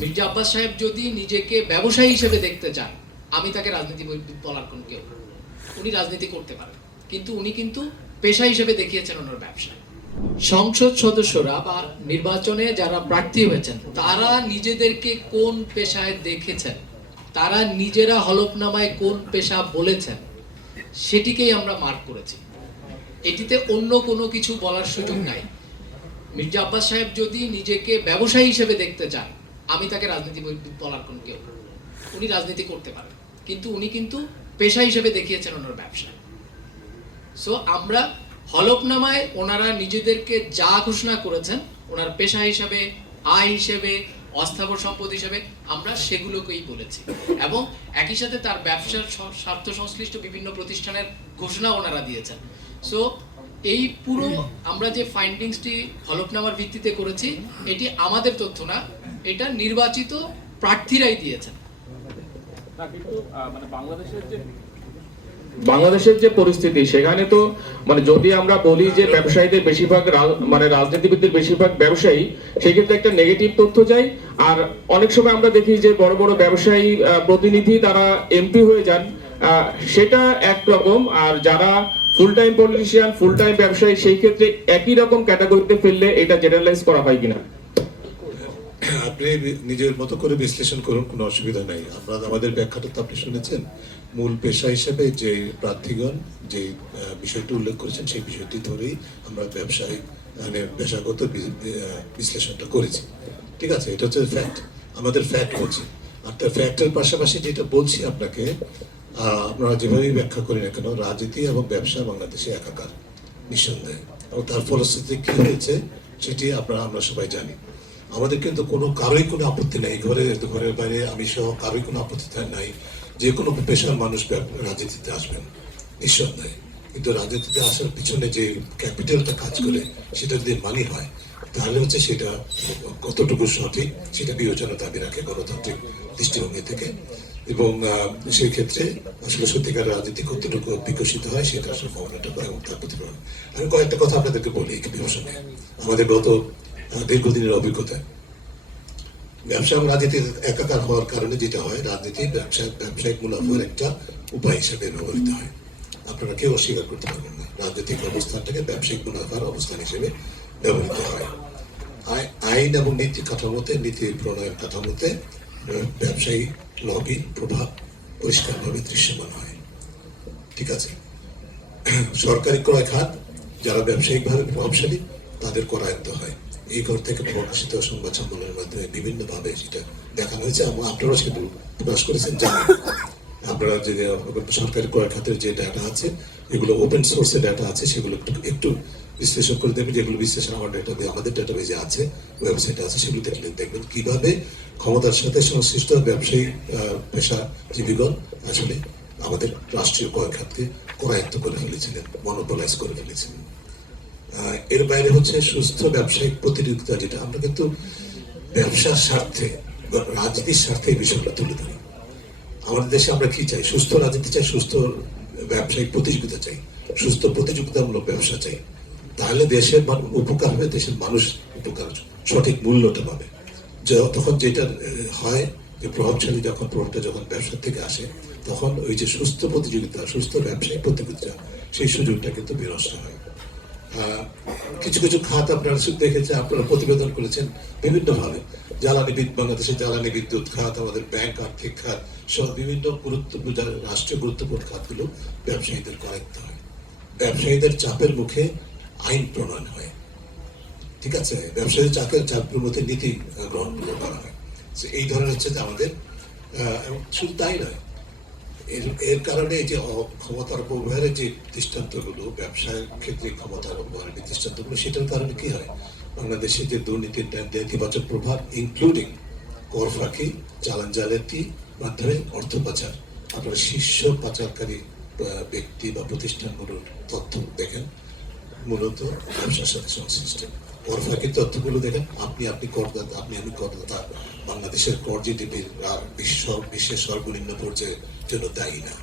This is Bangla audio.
মির্জা আব্বাস সাহেব যদি নিজেকে ব্যবসায়ী হিসেবে দেখতে চান, আমি তাকে রাজনীতি বলার কোন কেউ। উনি রাজনীতি করতে পারেন, কিন্তু উনি কিন্তু পেশা হিসেবে দেখিয়েছেন ওনার ব্যবসা। সংসদ সদস্যরা বা নির্বাচনে যারা প্রার্থী হয়েছেন তারা নিজেদেরকে কোন পেশায় দেখেছেন, তারা নিজেরা হলফনামায় কোন পেশা বলেছেন, সেটিকেই আমরা মার্ক করেছি। এটিতে অন্য কোনো কিছু বলার সুযোগ নাই। মির্জা আব্বাস সাহেব যদি নিজেকে ব্যবসায়ী হিসেবে দেখতে চান, আমি তাকে রাজনীতি বলার কোন কেউ। উনি রাজনীতি করতে পারেন, কিন্তু উনি কিন্তু পেশা হিসেবে দেখিয়েছেন ওনার ব্যবসা। সো আমরা হলফনামায় ওনারা নিজেদেরকে যা ঘোষণা করেছেন ওনার পেশা হিসেবে, আয় হিসেবে, অস্থাবর সম্পদ হিসেবে, আমরা সেগুলোকেই বলেছি। এবং একই সাথে তার ব্যবসার স্বার্থ সংশ্লিষ্ট বিভিন্ন প্রতিষ্ঠানের ঘোষণা ওনারা দিয়েছেন। সো এই পুরো আমরা যে ফাইন্ডিংসটি হলফনামার ভিত্তিতে করেছি, এটি আমাদের তথ্য না, এটা নির্বাচিত প্রার্থীরাই দিয়েছেন। বাংলাদেশের যে পরিস্থিতি, সেখানে তো যদি আমরা বলি যে ব্যবসায়ীদের বেশিরভাগ রাজনীতিবিদদের বেশিরভাগ ব্যবসায়ী, সেক্ষেত্রে একটা নেগেটিভ তথ্য চাই। আর অনেক সময় আমরা দেখি যে বড় বড় ব্যবসায়ী প্রতিনিধি তারা এমপি হয়ে যান, সেটা একরকম। আর যারা full time politician, full time ব্যবসায়ী, সেই ক্ষেত্রে একই রকম ক্যাটাগরিতে ফেললে এটা জেনারেলাইজ করা হয় কিনা? আপনি নিজের মতো করে বিশ্লেষণ করুন, কোনো অসুবিধা নাই। আমাদের ব্যাখ্যাটা তো আপনি শুনেছেন। মূল পেশা হিসেবে যে প্রার্থীগণ যে বিষয়টি উল্লেখ করেছেন, সেই বিষয়টি ধরেই আমরা পেশাগত বিশ্লেষণটা করেছি। ঠিক আছে, এটা হচ্ছে ফ্যাক্ট, আমাদের ফ্যাক্ট হচ্ছে। আর তার ফ্যাক্টের পাশাপাশি যেটা বলছি আপনাকে, আমরা যেভাবেই ব্যাখ্যা করি না কেন, রাজনীতি এবং ব্যবসা বাংলাদেশে একাকার, নিঃসন্দেহে। এবং তার ফলশ্রুতিতে কি হয়েছে সেটি আমরা সবাই জানি। আমাদের কিন্তু কারোই কোনো আপত্তি নাই, ঘরের বাইরে আমি সহ কারোই কোনো আপত্তি নাই যে কোনো পেশার মানুষ রাজনীতিতে আসবেন, নিঃসন্দেহে। কিন্তু রাজনীতিতে আসার পিছনে যে ক্যাপিটালটা কাজ করে, সেটা যদি মানি হয়, তাহলে হচ্ছে সেটা কতটুকু সঠিক সেটা বিবেচনা দাবি রাখে গণতান্ত্রিক দৃষ্টিভঙ্গি থেকে। এবং সেই ক্ষেত্রে আসলে সত্যিকার রাজনীতি কতটুকু বিকশিত হয় সেটা আসলে ক্ষমতাটা এবং তার প্রতিফলন। আমি কয়েকটা কথা আপনাদেরকে বলি বিবেচনায়। আমাদের গত দীর্ঘদিনের অভিজ্ঞতা, ব্যবসা এবং রাজনীতির একাকার হওয়ার কারণে যেটা হয়, রাজনীতি ব্যবসায়িক মুনাফার একটা উপায় হিসেবে ব্যবহৃত হয়। আপনারা কেউ অস্বীকার করতে পারবেন না, রাজনৈতিক অবস্থানটাকে ব্যবসায়িক মুনাফার অবস্থান হিসেবে ব্যবহৃত হয়। আইন এবং নীতি কাঠামোতে, নীতি প্রণয়ন কাঠামোতে ব্যবসায়ী লবি প্রভাব পরিষ্কারভাবে দৃশ্যমান হয়। ঠিক আছে, সরকারি ক্রয় খাত যারা ব্যবসায়িকভাবে প্রভাবশালী তাদের করায়ত্ত হয়। এই ঘর থেকে প্রকাশিত সংবাদ সম্মেলনের মাধ্যমে বিভিন্ন ভাবে সেটা দেখানো হয়েছে। আপনারা সেগুলো প্রকাশ করেছেন, জানেন। আপনারা যে সরকারি ক্রয় খাতের যে ডাটা আছে, এগুলো ওপেন সোর্সের ডাটা আছে, সেগুলো একটু বিশ্লেষণ করে দেবেন। যেগুলো বিশ্লেষণ আমাদের ডাটাবেজে আছে, ওয়েবসাইটে আছে, সেগুলো দেখবেন কিভাবে ক্ষমতার সাথে সংশ্লিষ্ট ব্যবসায়ী পেশাজীবীগণ আসলে আমাদের রাষ্ট্রীয় ক্রয় খাতকে করায়ত্ত করে ফেলেছিলেন, মনোপলাইজ করে ফেলেছিলেন। এর বাইরে হচ্ছে সুস্থ ব্যবসায়িক প্রতিযোগিতা, যেটা আমরা কিন্তু ব্যবসার স্বার্থে, রাজনীতির স্বার্থে এই বিষয়টা তুলে ধরি। আমাদের দেশে আমরা কি চাই? সুস্থ রাজনীতি চাই, সুস্থ ব্যবসায়িক প্রতিযোগিতা চাই, সুস্থ প্রতিযোগিতামূলক ব্যবসা চাই। তাহলে দেশের উপকার হবে, দেশের মানুষ উপকার, সঠিক মূল্যটা পাবে। তখন যেটা হয় যে প্রভাবশালী প্রভাবটা যখন ব্যবসার থেকে আসে, তখন ওই যে সুস্থ প্রতিযোগিতা, সুস্থ ব্যবসায়িক প্রতিযোগিতা, সেই সুযোগটা কিন্তু বিনষ্ট হয়। কিছু কিছু খাত আপনারা দেখেছেন, আপনারা প্রতিবেদন করেছেন বিভিন্নভাবে। বাংলাদেশের জ্বালানি বিদ্যুৎ খাত, আমাদের ব্যাংক, আর্থিক খাত সহ বিভিন্ন রাষ্ট্রীয় গুরুত্বপূর্ণ খাতগুলো ব্যবসায়ীদের করায়ত্ত হয়। ব্যবসায়ীদের চাপের মুখে আইন প্রণয়ন হয়। ঠিক আছে, ব্যবসায়ীদের চাপের মধ্যে নীতি গ্রহণগুলো করা হয়। এই ধরনের হচ্ছে যে আমাদের, শুধু তাই নয়, এর কারণে যে ক্ষমতার অপব্যবহারের যে দৃষ্টান্তগুলো, ব্যবসার ক্ষেত্রে ক্ষমতার অপব্যবহারের দৃষ্টান্তগুলো, সেটার কারণে কি হয়, বাংলাদেশে যে দুর্নীতির নেতিবাচক প্রভাব, ইনক্লুডিং কর ফাঁকি, চালান জালিয়াতির মাধ্যমে অর্থ পাচার। আপনারা শীর্ষ পাচারকারী ব্যক্তি বা প্রতিষ্ঠানগুলোর তথ্য দেখেন, মূলত ব্যবসার সাথে সংশ্লিষ্ট। কর ফাঁকির তথ্যগুলো দেখেন, আপনি করদাতা, আমি করদাতা, বাংলাদেশের কর জিডিপির বিশ্বের সর্বনিম্ন পর্যায়ের জন্য দায়ী না।